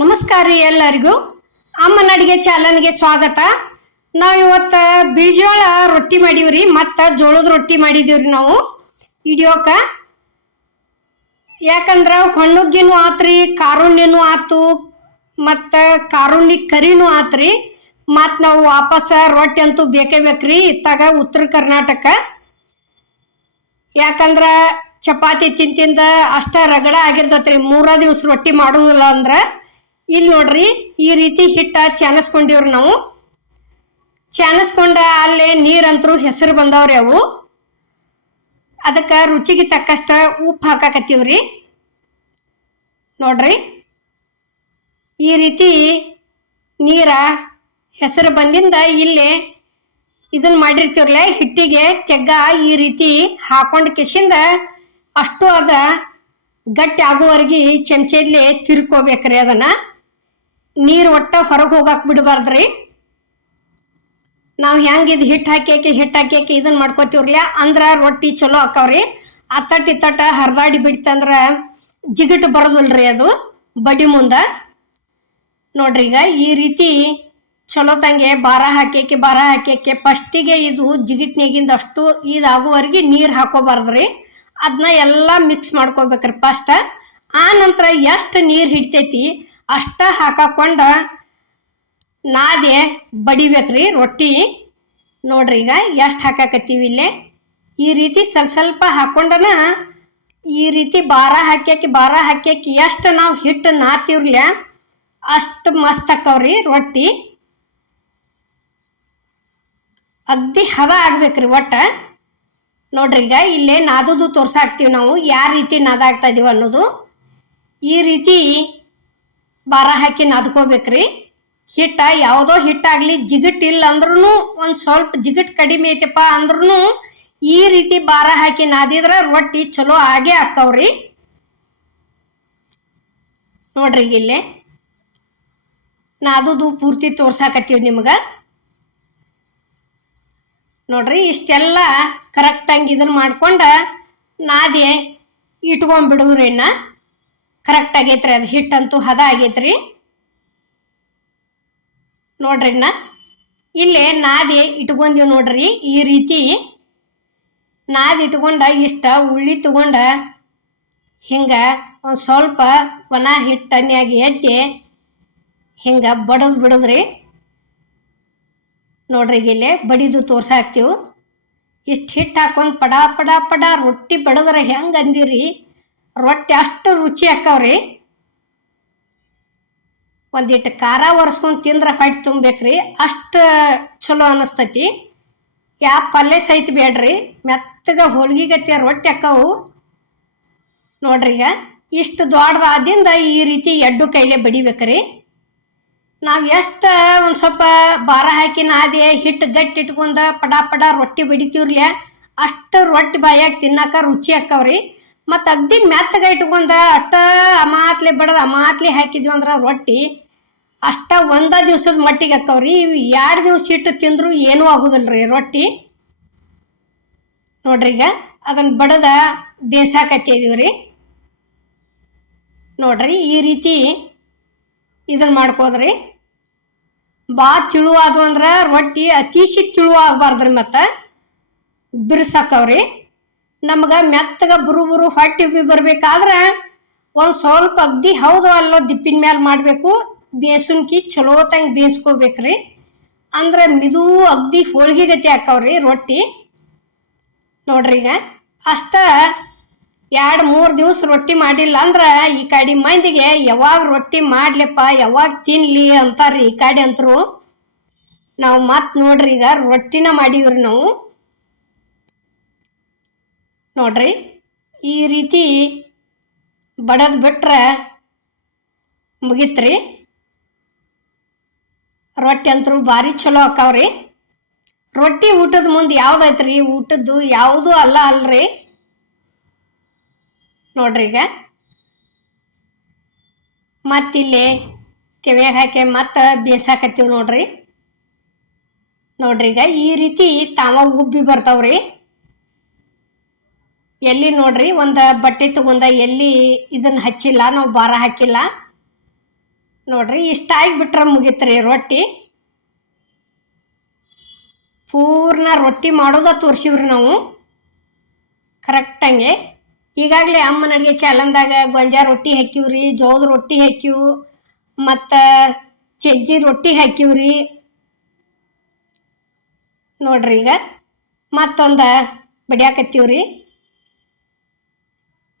ನಮಸ್ಕಾರ ರೀ ಎಲ್ಲರಿಗೂ. ಅಮ್ಮನ ಅಡಿಗೆ ಚಾಲನ್ಗೆ ಸ್ವಾಗತ. ನಾವು ಇವತ್ತು ಬೀಜೋಳ ರೊಟ್ಟಿ ಮಾಡೀವ್ರಿ, ಮತ್ತು ಜೋಳದ ರೊಟ್ಟಿ ಮಾಡಿದೀವ್ರಿ ನಾವು. ಹಿಡಿಯೋಕ ಯಾಕಂದ್ರೆ ಹೊಣ್ಣುಗ್ಗಿನೂ ಆತ್ರಿ, ಕಾರುಣ್ಯನೂ ಆತು, ಮತ್ತು ಕಾರುಣ್ಯ ಕರಿನೂ ಆತ್ರಿ. ಮತ್ತು ನಾವು ವಾಪಸ್ ರೊಟ್ಟಿ ಅಂತೂ ಬೇಕೇ ಬೇಕ್ರಿ, ಇತ್ತಾಗ ಉತ್ತರ ಕರ್ನಾಟಕ. ಯಾಕಂದ್ರೆ ಚಪಾತಿ ತಿಂತಿಂದ ಅಷ್ಟ ರಗಡ ಆಗಿರ್ತೈತ್ರಿ, ಮೂರ ದಿವ್ಸ ರೊಟ್ಟಿ ಮಾಡುವುದಿಲ್ಲ ಅಂದ್ರ. ಇಲ್ಲಿ ನೋಡ್ರಿ, ಈ ರೀತಿ ಹಿಟ್ಟ ಚಾನಸ್ಕೊಂಡಿವ್ರಿ ನಾವು. ಚಾನಸ್ಕೊಂಡ ಅಲ್ಲೇ ನೀರಂತರೂ ಹೆಸರು ಬಂದವ್ರಿ ಅವು ಅದಕ್ಕೆ ರುಚಿಗೆ ತಕ್ಕಷ್ಟ ಉಪ್ಪು ಹಾಕಾಕತ್ತೀವ್ರಿ. ನೋಡ್ರಿ, ಈ ರೀತಿ ನೀರ ಹೆಸರು ಬಂದಿಂದ ಇಲ್ಲಿ ಇದನ್ನ ಮಾಡಿರ್ತೀವ್ರಲ್ಲ, ಹಿಟ್ಟಿಗೆ ತೆಗ್ಗ ಈ ರೀತಿ ಹಾಕೊಂಡು ಕಿಶಿಂದ ಅಷ್ಟು ಅದ ಗಟ್ಟಿ ಆಗುವವರೆಗೆ ಚಮಚೆದ್ಲಿ ತಿರ್ಕೋಬೇಕ್ರಿ ಅದನ್ನ. ನೀರು ಒಟ್ಟ ಹೊರಗೆ ಹೋಗಾಕ್ ಬಿಡಬಾರ್ದ್ರಿ. ನಾವು ಹೆಂಗೆ ಇದು ಹಿಟ್ಟು ಹಾಕ್ಯಾಕೆ ಹಿಟ್ಟು ಹಾಕ್ಯಾಕೆ ಇದನ್ನ ಮಾಡ್ಕೋತೀವ್ರಲ್ಲ ಅಂದ್ರ ರೊಟ್ಟಿ ಚಲೋ ಹಾಕವ್ರಿ ಅತ್ತಟ್ಟಿ ತಟ್ಟ ಹರಿದಾಡಿ ಬಿಡ್ತಂದ್ರೆ ಜಿಗಿಟ್ ಬರೋದಿಲ್ರಿ ಅದು, ಬಡಿ ಮುಂದೆ. ನೋಡ್ರಿ ಈಗ ಈ ರೀತಿ ಚಲೋ ತಂಗೆ ಬಾರ ಹಾಕ್ಯಾಕೆ ಬಾರ ಹಾಕ್ಯಾಕೆ ಫಸ್ಟಿಗೆ ಇದು ಜಿಗಿಟ್ನಾಗಿಂದ ಅಷ್ಟು ಇದಾಗುವವರೆಗೆ ನೀರು ಹಾಕೋಬಾರ್ದ್ರಿ. ಅದನ್ನ ಎಲ್ಲ ಮಿಕ್ಸ್ ಮಾಡ್ಕೋಬೇಕ್ರಿ ಫಸ್ಟ್. ಆ ನಂತರ ಎಷ್ಟು ನೀರು ಹಿಡಿತೈತಿ? ಅಷ್ಟ ಹಾಕಾಕೊಂಡ ನಾದೆ ಬಡಿಬೇಕ್ರಿ ರೊಟ್ಟಿ. ನೋಡ್ರಿ ಈಗ ಎಷ್ಟು ಹಾಕಾಕತ್ತೀವಿ ಇಲ್ಲೇ. ಈ ರೀತಿ ಸ್ವಲ್ಪ ಸ್ವಲ್ಪ ಹಾಕೊಂಡನ ಈ ರೀತಿ ಬಾರ ಹಾಕ್ಯಾಕಿ ಬಾರ ಹಾಕ್ಯಾಕಿ ಎಷ್ಟು ನಾವು ಹಿಟ್ಟು ನಾತಿರ್ಲ್ಯ, ಅಷ್ಟು ಮಸ್ತ್ ಹಾಕವ್ರಿ ರೊಟ್ಟಿ. ಅಗ್ದಿ ಹದ ಆಗ್ಬೇಕ್ರಿ ಒಟ್ಟ. ನೋಡ್ರಿ ಈಗ ಇಲ್ಲೇ ನಾದದು ತೋರ್ಸಾಕ್ತೀವಿ ನಾವು ಯಾವ ರೀತಿ ನಾದ ಆಗ್ತಾ ಇದೀವಿ ಅನ್ನೋದು. ಈ ರೀತಿ ಬಾರ ಹಾಕಿ ನಾದ್ಕೋಬೇಕ್ರಿ. ಹಿಟ್ಟ ಯಾವುದೋ ಹಿಟ್ಟಾಗಲಿ ಜಿಗಿಟ್ ಇಲ್ಲ ಅಂದ್ರೂ ಒಂದು ಸ್ವಲ್ಪ ಜಿಗಿಟ್ ಕಡಿಮೆ ಐತಪ್ಪ ಅಂದ್ರೂ ಈ ರೀತಿ ಬಾರ ಹಾಕಿ ನಾದಿದ್ರ ರೊಟ್ಟಿ ಚಲೋ ಆಗೇ ಹಾಕವ್ರಿ ನೋಡ್ರಿ ಇಲ್ಲೇ. ನಾದುದು ಪೂರ್ತಿ ತೋರ್ಸಾಕತ್ತೀವಿ ನಿಮ್ಗೆ. ನೋಡ್ರಿ ಇಷ್ಟೆಲ್ಲ ಕರೆಕ್ಟಾಗಿ ಇದನ್ನ ಮಾಡ್ಕೊಂಡು ನಾದಿ ಇಟ್ಕೊಂಡ್ಬಿಡುವ್ರಿ ಇನ್ನ. ಕರೆಕ್ಟ್ ಆಗೈತ್ರಿ, ಅದು ಹಿಟ್ಟಂತೂ ಹದ ಆಗೈತ್ರಿ. ನೋಡ್ರಿ ನಾ ಇಲ್ಲಿ ನಾದಿ ಇಟ್ಕೊಂಡೀವಿ ನೋಡ್ರಿ, ಈ ರೀತಿ ನಾದಿ ಇಟ್ಕೊಂಡ ಇಷ್ಟ ಉಳ್ಳಿ ತಗೊಂಡ ಹಿಂಗೆ ಒಂದು ಸ್ವಲ್ಪ ಒಣ ಹಿಟ್ಟನ್ಯಾಗಿ ಎತ್ತಿ ಹಿಂಗೆ ಬಡದು ಬಿಡದ್ರಿ. ನೋಡ್ರಿ ಇಲ್ಲೇ ಬಡಿದು ತೋರ್ಸಾಕ್ತೀವಿ. ಇಷ್ಟು ಹಿಟ್ಟು ಹಾಕೊಂಡು ಪಡ ಪಡ ಪಡ ರೊಟ್ಟಿ ಬಡದ್ರೆ ಹೆಂಗೆ ಅಂದಿರಿ. ರೊಟ್ಟಿ ಅಷ್ಟು ರುಚಿ ಹಾಕವ್ರಿ ಒಂದಿಟ್ಟು ಖಾರ ಒರೆಸ್ಕೊಂಡು ತಿಂದ್ರೆ ಹೊಟ್ಟೆ ರೀ ಅಷ್ಟು ಚಲೋ ಅನ್ನಿಸ್ತೈತಿ ಯಾವ ಪಲ್ಯ ಸಹಿತ ಬೇಡ್ರಿ, ಮೆತ್ತಗೆ ಹೋಳ್ಗಿ ಗತಿಯ ರೊಟ್ಟಿ ಅಕ್ಕವು. ನೋಡ್ರಿ ಈಗ, ಇಷ್ಟು ದೊಡ್ಡದಾದಿಂದ ಈ ರೀತಿ ಎಡ್ಡು ಕೈಲೇ ಬಡಿಬೇಕ್ರಿ. ನಾವು ಎಷ್ಟು ಒಂದು ಸ್ವಲ್ಪ ಭಾರ ಹಾಕಿ ನಾದಿ ಹಿಟ್ಟು ಗಟ್ಟಿ ಇಟ್ಕೊಂಡು ಪಡ ಪಡ ರೊಟ್ಟಿ ಬಡಿತೀವ್ರಲ್ಲ ಅಷ್ಟು ರೊಟ್ಟಿ ಬಾಯಾಗಿ ತಿನ್ನಕ ರುಚಿ ಆಕ್ಕವ್ರಿ ಮತ್ತು ಅಗ್ದಿ ಮೆತ್ತಗ ಇಟ್ಕೊಂಡ ಅಟ್ಟ ಅಮಾತ್ಲೆ ಬಡದ ಅಮಾತ್ಲೆ ಹಾಕಿದ್ವಿ ಅಂದ್ರೆ ರೊಟ್ಟಿ ಅಷ್ಟ ಒಂದ ದಿವ್ಸದ ಮಟ್ಟಿಗೆ ಹಾಕವ್ರಿ ಇವು ಎರಡು ದಿವ್ಸ ಇಟ್ಟು ತಿಂದ್ರು ಏನೂ ಆಗುದಿಲ್ರಿ ರೊಟ್ಟಿ. ನೋಡ್ರಿ ಈಗ ಅದನ್ನ ಬಡದ ಬೇಸಾಕತ್ತಿದೀವಿ ರೀ ನೋಡ್ರಿ ಈ ರೀತಿ ಇದನ್ನ ಮಾಡ್ಕೋದ್ರಿ. ಬಾ ತಿಳುವಾದವು ಅಂದ್ರೆ ರೊಟ್ಟಿ ಅತಿಶಿ ತಿಳುವಾಗಬಾರ್ದ್ರಿ ಮತ್ತು. ಬಿರ್ಸಾಕವ್ರಿ. ನಮ್ಗೆ ಮೆತ್ತಗ ಬುರು ಬುರು ಹೊಟ್ಟೆ ಉಬ್ಬಿ ಬರ್ಬೇಕಾದ್ರೆ ಒಂದು ಸ್ವಲ್ಪ ಅಗ್ದಿ ಹೌದು ಅಲ್ಲೋ ದಿಪ್ಪಿನ ಮ್ಯಾಲೆ ಮಾಡಬೇಕು. ಬೇಸುನ್ಕಿ ಚಲೋ ತಂಗೆ ಬೇಯಿಸ್ಕೋಬೇಕ್ರಿ ಅಂದ್ರೆ ಮಿದು ಅಗ್ದಿ ಹೋಳ್ಗೆ ಗತಿ ಹಾಕವ್ರಿ ರೊಟ್ಟಿ. ನೋಡ್ರಿ ಈಗ ಅಷ್ಟ ಎರಡು ಮೂರು ದಿವಸ ರೊಟ್ಟಿ ಮಾಡಿಲ್ಲ ಅಂದ್ರೆ ಈ ಕಡೆ ಮಂದಿಗೆ ಯಾವಾಗ ರೊಟ್ಟಿ ಮಾಡ್ಲಿಪ್ಪ, ಯಾವಾಗ ತಿನ್ಲಿ ಅಂತಾರ್ರಿ ಈ ಕಡೆ ಅಂತರು. ನಾವು ಮತ್ತೆ ನೋಡ್ರಿ ಈಗ ರೊಟ್ಟಿನ ಮಾಡೀವ್ರಿ ನಾವು. ನೋಡ್ರಿ, ಈ ರೀತಿ ಬಡದು ಬಿಟ್ರೆ ಮುಗಿತ್ರಿ. ರೊಟ್ಟಿ ಅಂತರೂ ಭಾರಿ ಚಲೋ ಆಕಾವ್ರಿ ರೊಟ್ಟಿ ಊಟದ ಮುಂದೆ ಯಾವ್ದೈತ್ರಿ ಊಟದ್ದು ಯಾವುದು ಅಲ್ಲ ಅಲ್ರಿ. ನೋಡ್ರಿ ಈಗ. ಮತ್ತಿಲ್ಲಿ ತೆವ್ಯಾಗ ಹಾಕಿ ಮತ್ತೆ ಬೇಸಾಕತ್ತೀವಿ ನೋಡ್ರಿ. ನೋಡ್ರಿ ಈಗ ಈ ರೀತಿ ತಾವ ಉಬ್ಬಿ ಬರ್ತಾವ್ರಿ. ಎಲ್ಲಿ ನೋಡ್ರಿ? ಒಂದು ಬಟ್ಟೆ ತಗೊಂಡ ಎಲ್ಲಿ ಇದನ್ನ ಹಚ್ಚಿಲ್ಲ, ನಾವು ಭಾರ ಹಾಕಿಲ್ಲ. ನೋಡ್ರಿ, ಇಷ್ಟ ಆಗಿಬಿಟ್ರೆ ಮುಗೀತ್ರಿ ರೊಟ್ಟಿ. ಪೂರ್ಣ ರೊಟ್ಟಿ ಮಾಡೋದ ತೋರಿಸಿವ್ರಿ ನಾವು. ಕರೆಕ್ಟಂಗೆ ಈಗಾಗಲೇ ಅಮ್ಮನ ಅಡುಗೆ ಚಾಲನ್ದಾಗ ಗೊಂಜಾ ರೊಟ್ಟಿ ಹಾಕಿವ್ರಿ, ಜೋಳದ ರೊಟ್ಟಿ ಹಾಕಿವು, ಮತ್ತು ಚಜ್ಜಿ ರೊಟ್ಟಿ ಹಾಕಿವ್ರಿ. ನೋಡ್ರಿ ಈಗ ಮತ್ತೊಂದು ಬಡಿಯಾಕತ್ತೀವ್ರಿ.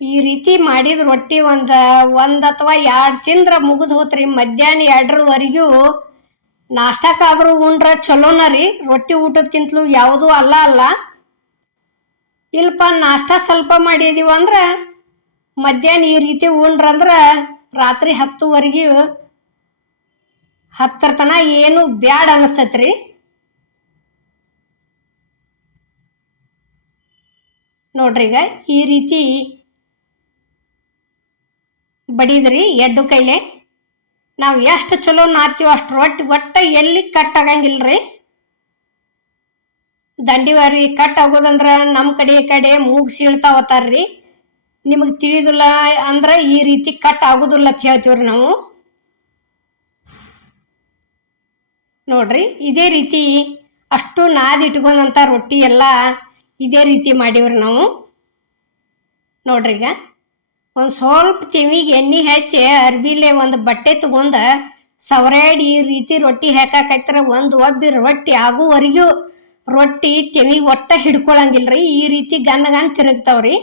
ಈ ರೀತಿ ಮಾಡಿದ ರೊಟ್ಟಿ ಒಂದು ಒಂದು ಅಥವಾ ಎರಡು ತಿಂದ್ರ ಮುಗಿದು ಹೋತ್ರಿ. ಮಧ್ಯಾಹ್ನ ಎರಡರವರೆಗೂ ನಾಷ್ಟಕ್ಕಾದ್ರೂ ಉಂಡ್ರೆ ಚಲೋನ ರೀ. ರೊಟ್ಟಿ ಊಟದ್ಕಿಂತಲೂ ಯಾವುದೂ ಅಲ್ಲ ಅಲ್ಲ. ಇಲ್ಪ ನಾಷ್ಟ ಸ್ವಲ್ಪ ಮಾಡಿದೀವಿ ಅಂದ್ರೆ ಮಧ್ಯಾಹ್ನ ಈ ರೀತಿ ಉಂಡ್ರಂದ್ರೆ ರಾತ್ರಿ ಹತ್ತುವರೆಗೂ ಹತ್ತರ ತನ ಏನು ಬ್ಯಾಡ ಅನಿಸ್ತೈತ್ರಿ. ನೋಡ್ರಿ ಈಗ ಈ ರೀತಿ ಬಡಿದ್ರಿ ಎಡ್ಡು ಕೈಲೆ? ನಾವು ಎಷ್ಟು ಚಲೋ ನಾತೀವೋ ಅಷ್ಟು ರೊಟ್ಟಿ ಒಟ್ಟ ಎಲ್ಲಿ ಕಟ್ ಆಗಂಗಿಲ್ರಿ ದಂಡಿವಾರಿ ಕಟ್ ಆಗೋದಂದ್ರೆ ನಮ್ಮ ಕಡೆ ಕಡೆ ಮೂಗ್ ಸೀಳ್ತಾವತ್ತಾರ್ರಿ ನಿಮಗೆ ತಿಳಿದಿಲ್ಲ ಅಂದ್ರೆ ಈ ರೀತಿ ಕಟ್ ಆಗೋದಿಲ್ಲ ಅಂತ ಹೇಳ್ತೀವ್ರಿ ನಾವು. ನೋಡ್ರಿ, ಇದೇ ರೀತಿ ಅಷ್ಟು ನಾದಿಟ್ಕೊಂಡಂಥ ರೊಟ್ಟಿ ಎಲ್ಲ ಇದೇ ರೀತಿ ಮಾಡೀವ್ರಿ ನಾವು. ನೋಡ್ರಿ ಈಗ. ಒಂದು ಸ್ವಲ್ಪ ತಿವಿಗೆ ಎಣ್ಣೆ ಹಚ್ಚಿ ಅರ್ಬಿಲೆ ಒಂದು ಬಟ್ಟೆ ತಗೊಂಡ ಸವರಾಡಿ ಈ ರೀತಿ ರೊಟ್ಟಿ ಹಾಕಾಕೈತ್ರ ಒಂದು ಒಬ್ಬಿ ರೊಟ್ಟಿ ಆಗುವರೆಗೂ ರೊಟ್ಟಿ ತೆವಿಗೆ ಒಟ್ಟ ಹಿಡ್ಕೊಳಂಗಿಲ್ರಿ. ಈ ರೀತಿ ಗನ್ನ ಗನ್ ತಿರುಗ್ತಾವ್ರಿ.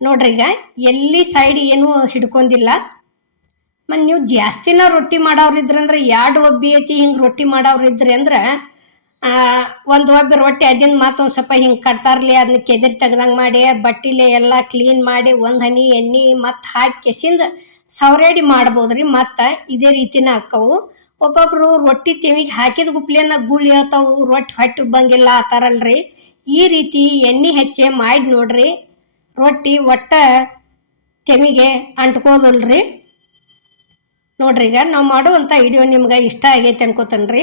ನೋಡ್ರಿ ಈಗ ಎಲ್ಲಿ ಸೈಡ್ ಏನೂ ಹಿಡ್ಕೊಂಡಿಲ್ಲ. ಮತ್ತು ನೀವು ಜಾಸ್ತಿನ ರೊಟ್ಟಿ ಮಾಡೋರಿದ್ರಂದ್ರೆ ಎರಡು ಒಬ್ಬಿ ಐತಿ ಹಿಂಗೆ ರೊಟ್ಟಿ ಮಾಡೋರಿದ್ರಿ ಅಂದ್ರೆ ಒಂದು ಒಬ್ಬ ರೊಟ್ಟಿ ಅದಿನ ಮತ್ತೆ ಒಂದು ಸ್ವಲ್ಪ ಹಿಂಗೆ ಕಟ್ತಾರ್ಲಿ ಅದನ್ನ ಕೆದರಿ ತೆಗ್ದಂಗೆ ಮಾಡಿ, ಬಟ್ಟಿಲೆ ಎಲ್ಲ ಕ್ಲೀನ್ ಮಾಡಿ, ಒಂದು ಹನಿ ಎಣ್ಣೆ ಮತ್ತು ಹಾಕಿ ಕೆಸಿಂದ ಸವರೇಡಿ ಮಾಡ್ಬೋದು ರೀ ಮತ್ತು ಇದೇ ರೀತಿನ ಹಾಕವು ಒಬ್ಬೊಬ್ರು ರೊಟ್ಟಿ ತೆವಿಗೆ ಹಾಕಿದ ಗುಪ್ಲೆನ ಗುಳಿ ಆತಾವು, ರೊಟ್ಟಿ ಹೊಟ್ಟಿ ಬಂಗಿಲ್ಲ ಆ ಈ ರೀತಿ ಎಣ್ಣೆ ಹೆಚ್ಚೆ ಮಾಡಿ ನೋಡ್ರಿ, ರೊಟ್ಟಿ ಒಟ್ಟ ತೆವಿಗೆ ಅಂಟ್ಕೋದಲ್ರಿ ನೋಡ್ರಿ ಈಗ ನಾವು ಮಾಡುವಂಥ ವಿಡಿಯೋ ನಿಮ್ಗೆ ಇಷ್ಟ ಆಗೈತೆ ಅನ್ಕೋತನ್ರಿ.